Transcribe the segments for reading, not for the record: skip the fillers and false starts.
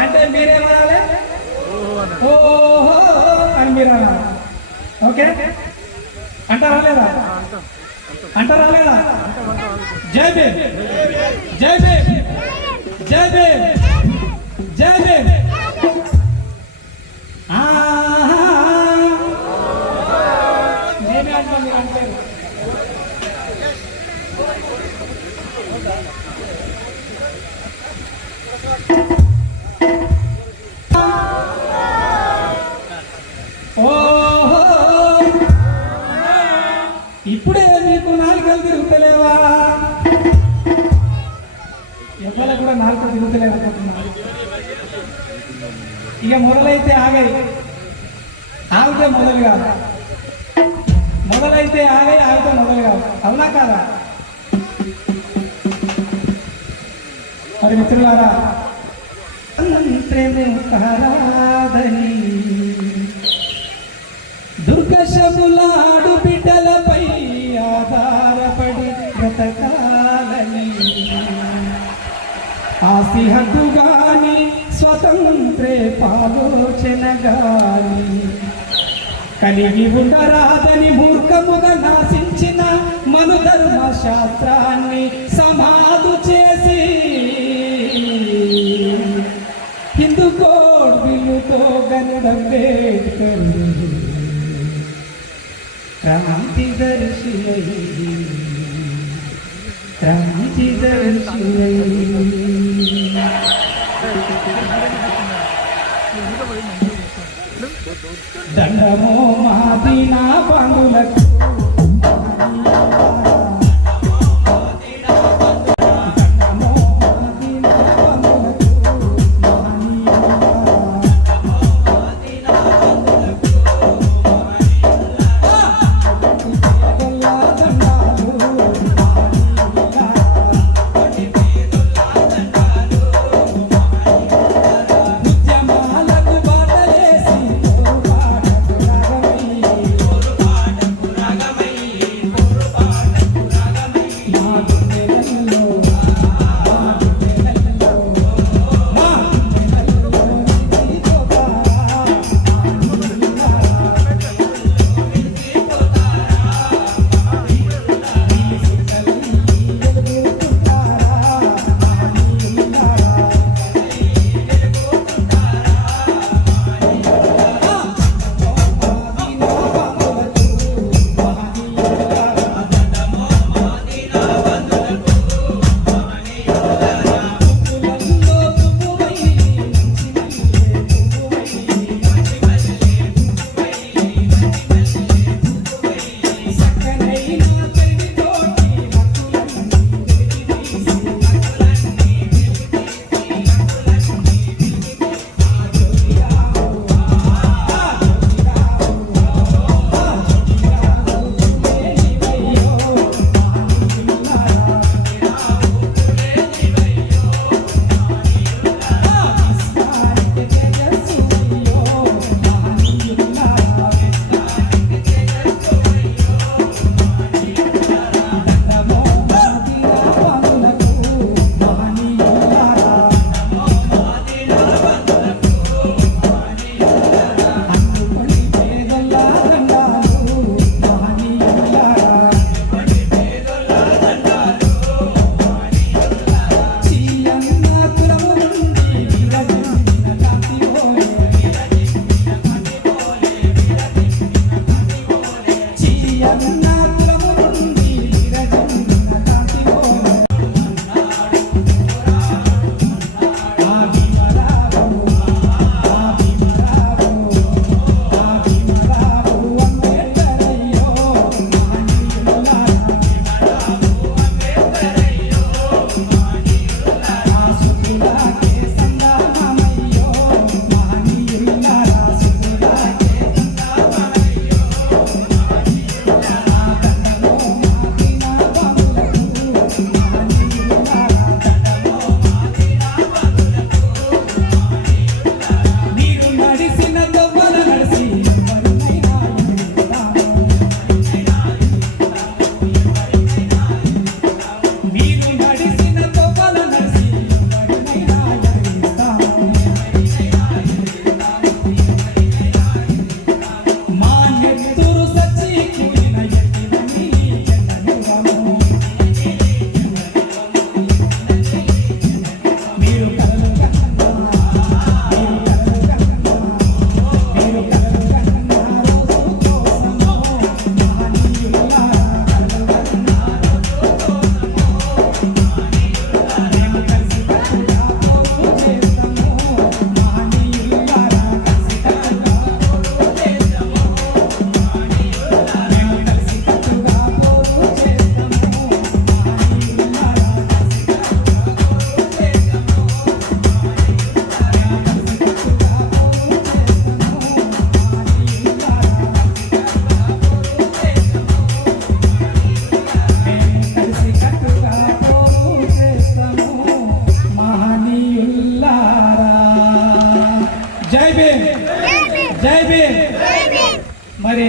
అంటే మీరేమనాలి? ఓహో అని మీరు అనాలి. ఓకే అంటారా లేదా? అంటారా లేదా? జై భీమ్, జై భీమ్, జై భీమ్, జై భీమ్. నేనే అంటాను, మీరు అంటలేదు. ఇప్పుడే మీకు నాలుకలు తిరుగుతలేవా? ఎవరు కూడా నాలుకలు తిరుగుతలేవు అనుకుంటున్నారు. ఇక మొదలైతే ఆగాయి, ఆగితే మొదలు కాదు. మొదలైతే ఆగాయి, ఆగితే మొదలు కాదు. అవునా కాదా? మరి మిత్రులారా, మంత్రముఖరాదని దుర్గశములాడు బిడ్డలపై ఆధారపడి బ్రతకాలని ఆస్తి హక్కు గాని స్వతంత్రే ఆలోచన గాని కలిగి ఉండరాదని మూర్ఖముగా నాశించిన మను ధర్మశాస్త్రాన్ని సమాధు చేసి హిందూ కోడ్ బిల్లుతో గనుడంబేడ్కర్ క్రాంతి దర్శియై, క్రాంతి దర్శియై. దండమో మాదినా బంధులకు రాగమై భీమ్, జై భీమ్. మరి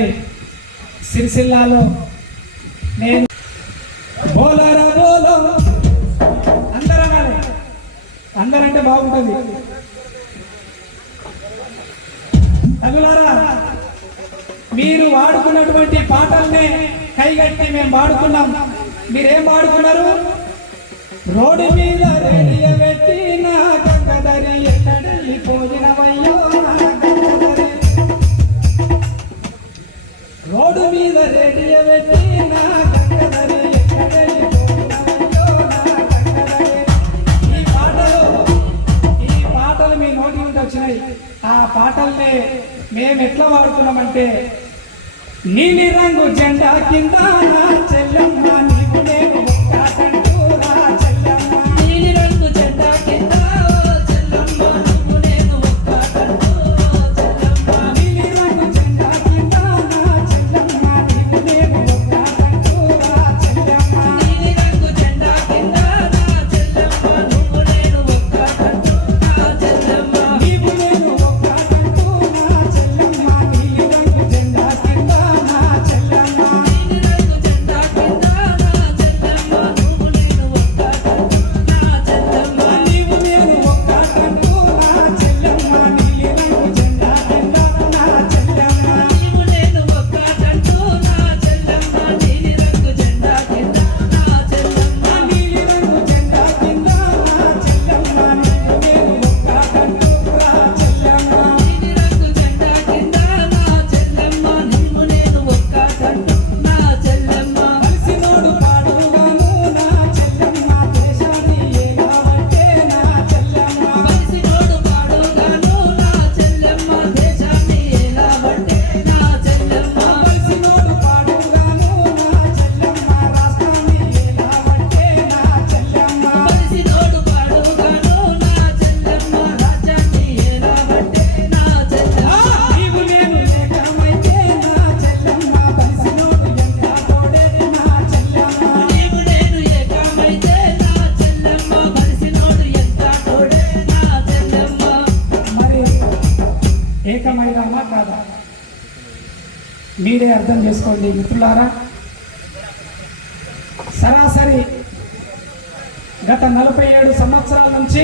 సిరిసిల్లాలో నేను బోలారా బోలో అందరనాలి, అందరంటే బాగుంటుంది. తల్లులారా, మీరు వాడుకున్నటువంటి పాటల్నే కైగట్టి మేము వాడుకున్నాం. మీరేం వాడుకున్నారు? రోడ్డు మీద రేడియో పెట్టి నా గంగధరి ఎక్కడెళ్ళిపోయినవయ్యో నా గంగధరి. రోడ్డు మీద రేడియో పెట్టి నా గంగధరి ఎక్కడెళ్ళిపోయినవయ్యో నా గంగధరి. ఈ పాటలు మీ నోటి నుండి వచ్చినాయి. ఆ పాటల్ని మేము ఎట్లా వాడుకున్నామంటే, నీలి రంగు జెండా కింద నా చెల్లెమ్మ నీవు నేను ఒక్కటంటూ రా చెల్లెమ్మ. నీలి రంగు జెండా కింద చెల్లెమ్మ నీవు నేను ఒక్కటంటూ చెల్లెమ్మ. నీలి రంగు జెండా కింద నా చెల్లెమ్మ నీవు నేను ఒక్కటంటూ రా చెల్లెమ్మ. నీలి రంగు జెండా కింద నా చెల్లెమ్మ నీవు నేను ఒక్కటంటూ రా చెల్లెమ్మ. నీవు నేను ఒక్కటంటూ నా చెల్లెమ్మ. నీలి రంగు జెండా కింద నా చెల్లెమ్మ. నీలి రంగు జెండా కింద నా చెల్లెమ్మ నువ్వు నేను ఒక్కటంటూ నా చెల్లెమ్మ. నీవు నేను ఒక్కటంటూ నా చెల్లెమ్మ. నీలి రంగు జెండా కింద నా చెల్లెమ్మ. నీవు నేను ఒక్కటంటూ నా చెల్లెమ్మ. నీలి రంగు జెండా కింద నా చెల్లెమ్మ. నీలి రంగు జెండా కింద నా చెల్లెమ్మ. నీవు నేను ఒక్కటంటూ నా చెల్లెమ్మ. నీలి రంగు జెండా కింద నా చెల్లెమ్మ. నీవు నేను ఒక్కటంటూ నా చెల్లెమ్మ. కలిసినోడు పాడుగాను నా చెల్లెమ్మ దేశాన్ని ఏలావంటే నా చెల్లెమ్మ. కలిసినోడు పాడుగాను నా చెల్లెమ్మ దేశాన్ని ఏలావంటే నా చెల్లెమ్మ. కలిసినోడు పాడుగాను నా చెల్లెమ్మ రాష్ట్రాన్ని ఏలావంటే నా చెల్లెమ్మ. కలిసినోడు పాడుగాను నా చెల్లెమ్మ రాజ్యాన్ని ఏలావంటే నా చెల్లెమ్మ. నీవు నేను ఏకమైతే నా చెల్లెమ్మ కలిసినోడు ఎంత తోడే నా చెల్లెమ్మ. నీవు నేను ఏకమైతే నా చెల్లెమ్మ కలిసినోడు ఎంత తోడే నా చెల్లెమ్మ. మరి ఏకమైదామా కాదా? మీరే అర్థం చేసుకోండి మిత్రులారా. సరాసరి గత 47 సంవత్సరాల నుంచి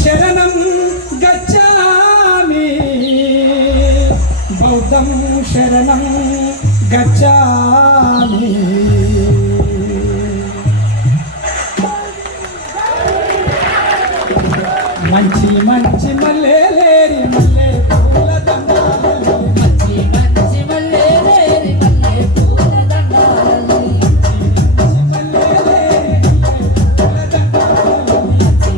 శరణం గచ్ఛామి బౌద్ధం శరణం గచ్ఛామి మంచి మంచి మల్లెలేరి మల్లె పూల దండాలు మంచి మంచి మల్లెలేరి మల్లె పూల దండాలు మంచి మల్లెలేరి పూల దండాలు మంచి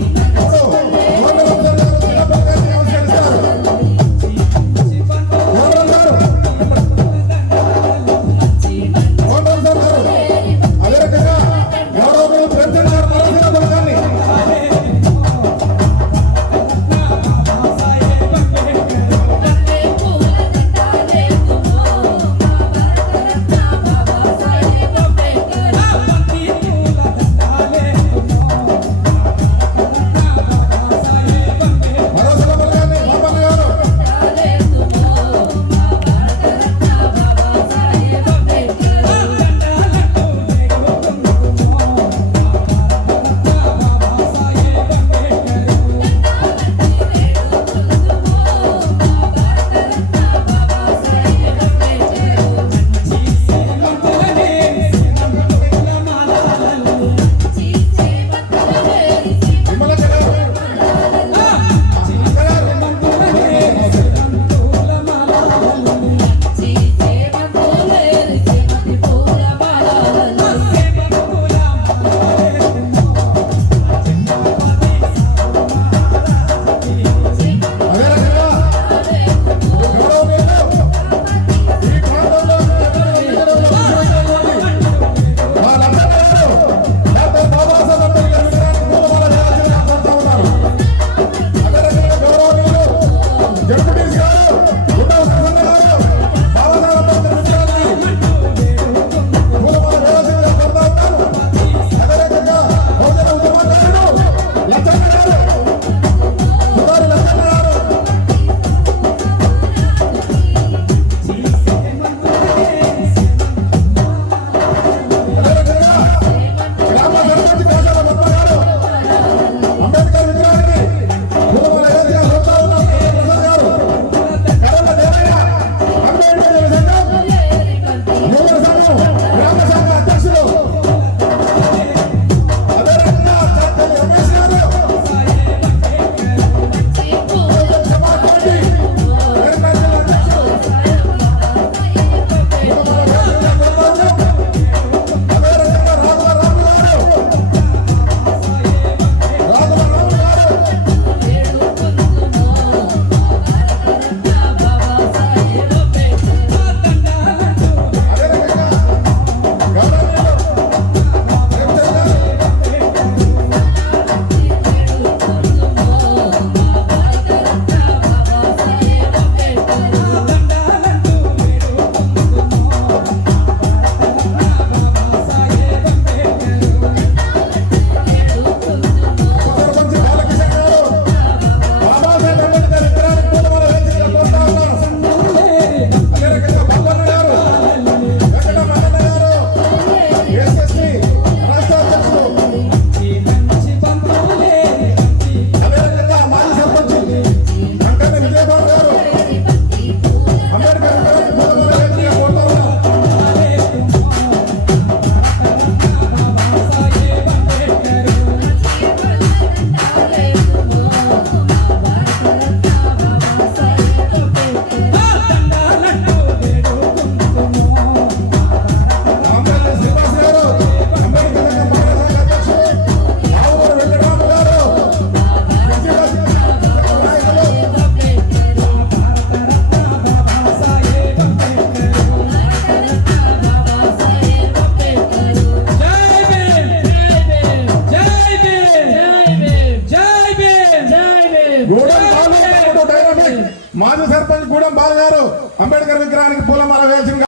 మాజీ సర్పంచ్ గూడెం బాల గారు అంబేద్కర్ విగ్రహానికి పూలమాల వేసిన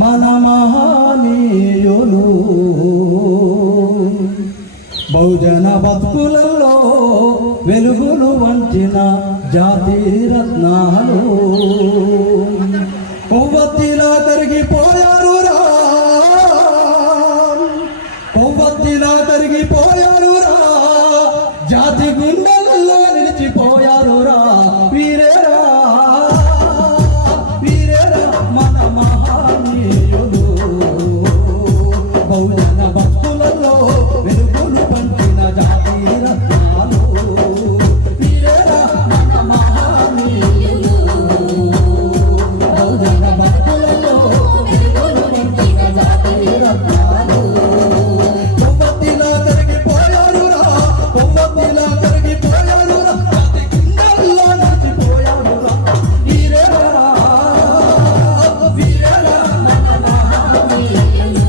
మన మహనీయులు బహుజన బతుకులలో వెలుగులు వంచిన జాతి రత్నాలు కొవ్వొత్తిలా కరిగిపోయారు రా, కొవ్వొత్తిలా కరిగి కరిగిపోయారురా జాతి గుండెల్లో నిలిచిపోయారురా వీరేరా వీరేరా మన మహనీయులు బహుజన భక్తులలో వెలుగులు పంచిన జాతి రత్నాలు వీరేరా మన మహనీయులు బహుజన భక్తులలో వెలుగులు పంచిన జాతి రత్నాలు కొవ్వొత్తిలా కరిగిపోయారురా కొవ్వొత్తిలా కరిగిపోయారురా జాతి గుండెల్లో నిలిచిపోయారురా వీరేరా వీరేరా మన మహనీయులు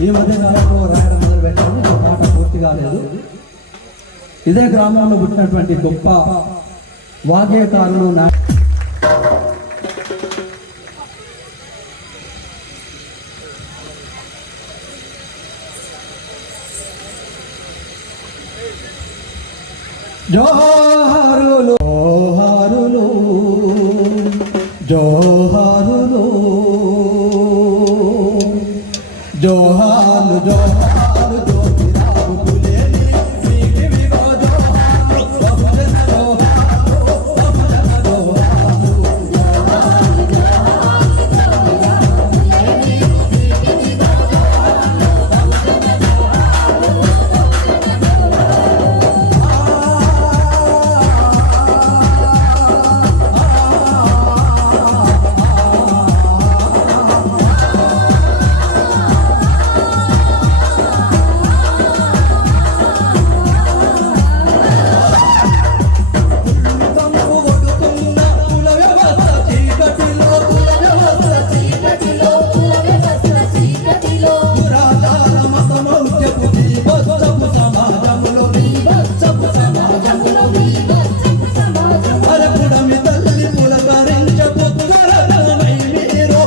ఈ మధ్య కాలంలో రాయడం మొదలు పెట్టాము ఇంకో పాట పూర్తి కాలేదు. ఇదే గ్రామంలో పుట్టినటువంటి గొప్ప వాగ్గేయకారులు జోహారులు జోహారులు జోహారులు జోహారు జోహారు జ్యోతిరావు పులేని నీకివిగో జోహారు బహుజన జోహారు బహుజన జోహారు కంపు కొడుతున్న కుల వ్యవస్థ చీకటిలో పురాతన మతమౌఢ్యపు బీభత్సపు సమాజములో అరపుడమి తల్లి పులకరించ పుత్రరత్నమై మీరు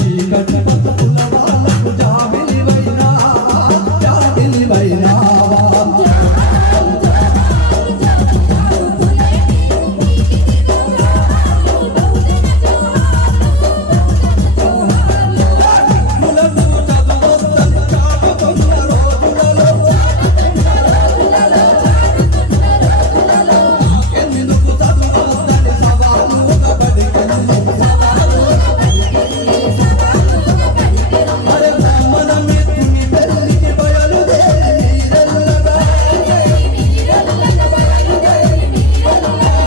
చీకటి బతుకుల వాళ్ళకు జాబిలివైనా ములకు చదువొద్దని చాటుతున్న రోజులలో ఎందుకు చదువొద్దని సవాలుగా బడికెళ్ళి అరే బ్రాహ్మణ మిత్రుని పెళ్ళికి బయలుదేరి నీరెల్లగా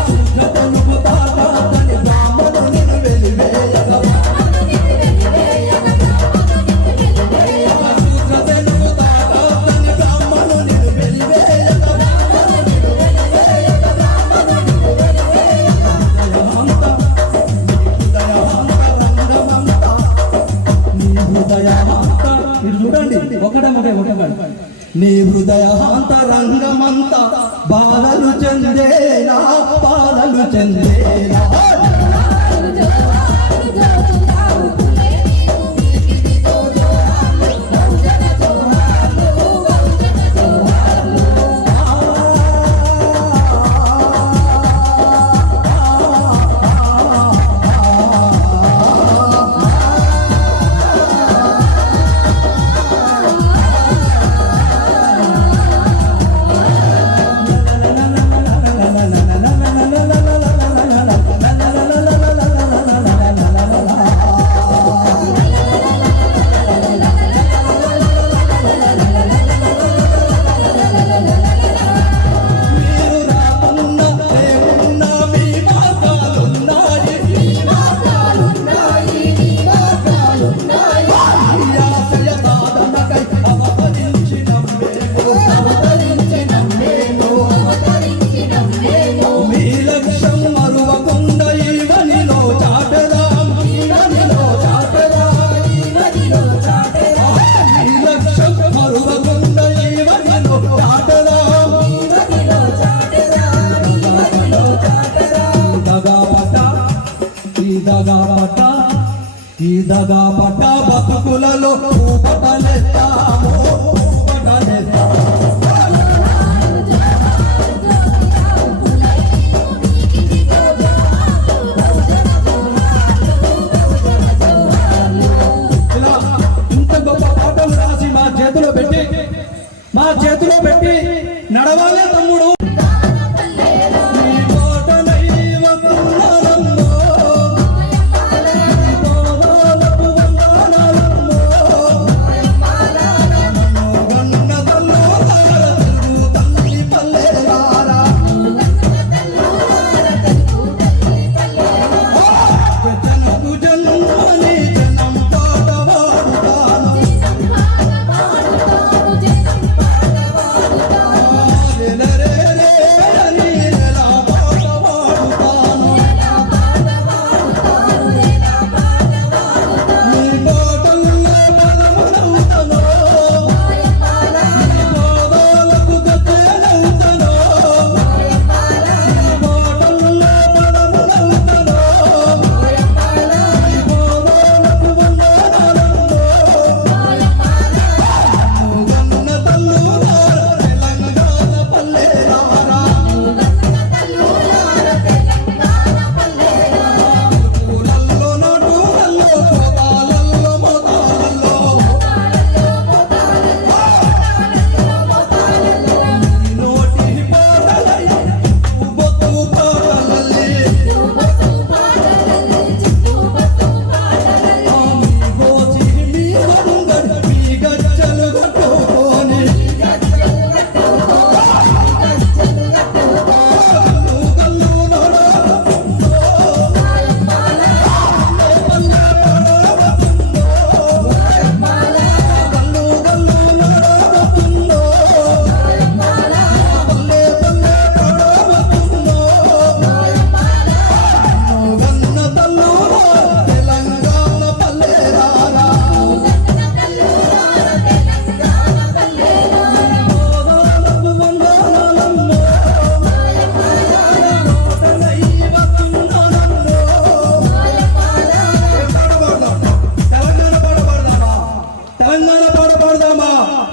శుద్ధతనుకు తాకాదని బ్రాహ్మణుని వెలివేయగా శుద్ధతనుకు తాకాదని బ్రాహ్మణుని వెలివేయగా చూడండి ఒకటే నీ హృదయాంతరంగమంత బాధలు చెందేనా బాధలు చెందేనా సీతగా పట్ట బతుకులలో పటలేస్తాము ఇలా ఇంత గొప్ప పాటలు రాసి మా చేతిలో పెట్టి నడవాలే తమ్ముడు.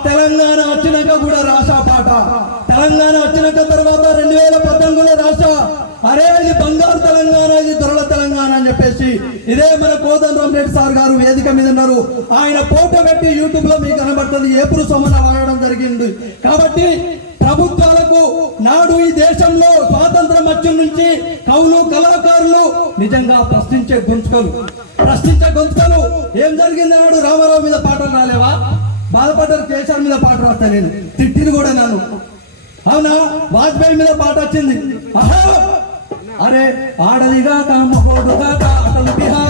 తెలంగాణ వచ్చినాక కూడా రాసా పాట. తెలంగాణ వచ్చినాక తర్వాత 2018లో రాసా, అరే ఇది బంగారు తెలంగాణ, ఇది దొరల తెలంగాణ అని చెప్పేసి. ఇదే మన కోదండరామరెడ్డి సార్ గారు వేదిక మీద ఉన్నారు. ఆయన ఫోటో పెట్టి యూట్యూబ్ లో మీకు కనబడుతుంది. ఏపురు సోమన వాడడం జరిగింది. కాబట్టి ప్రభుత్వాలకు నాడు ఈ దేశంలో స్వాతంత్రం వచ్చి నుంచి కవులు కళాకారులు నిజంగా ప్రశ్నించే గొంతుకలు ఏం జరిగింది? నాడు రామారావు మీద పాటలు రాలేవా? బాధపడ్డారు. కేసీఆర్ మీద పాట రాస్తా నేను, తిట్టిని కూడా నన్ను. అవునా? వాజ్పేయి మీద పాట వచ్చింది. అరే ఆడదిగా మహోడుగా అటల్ బిహారీ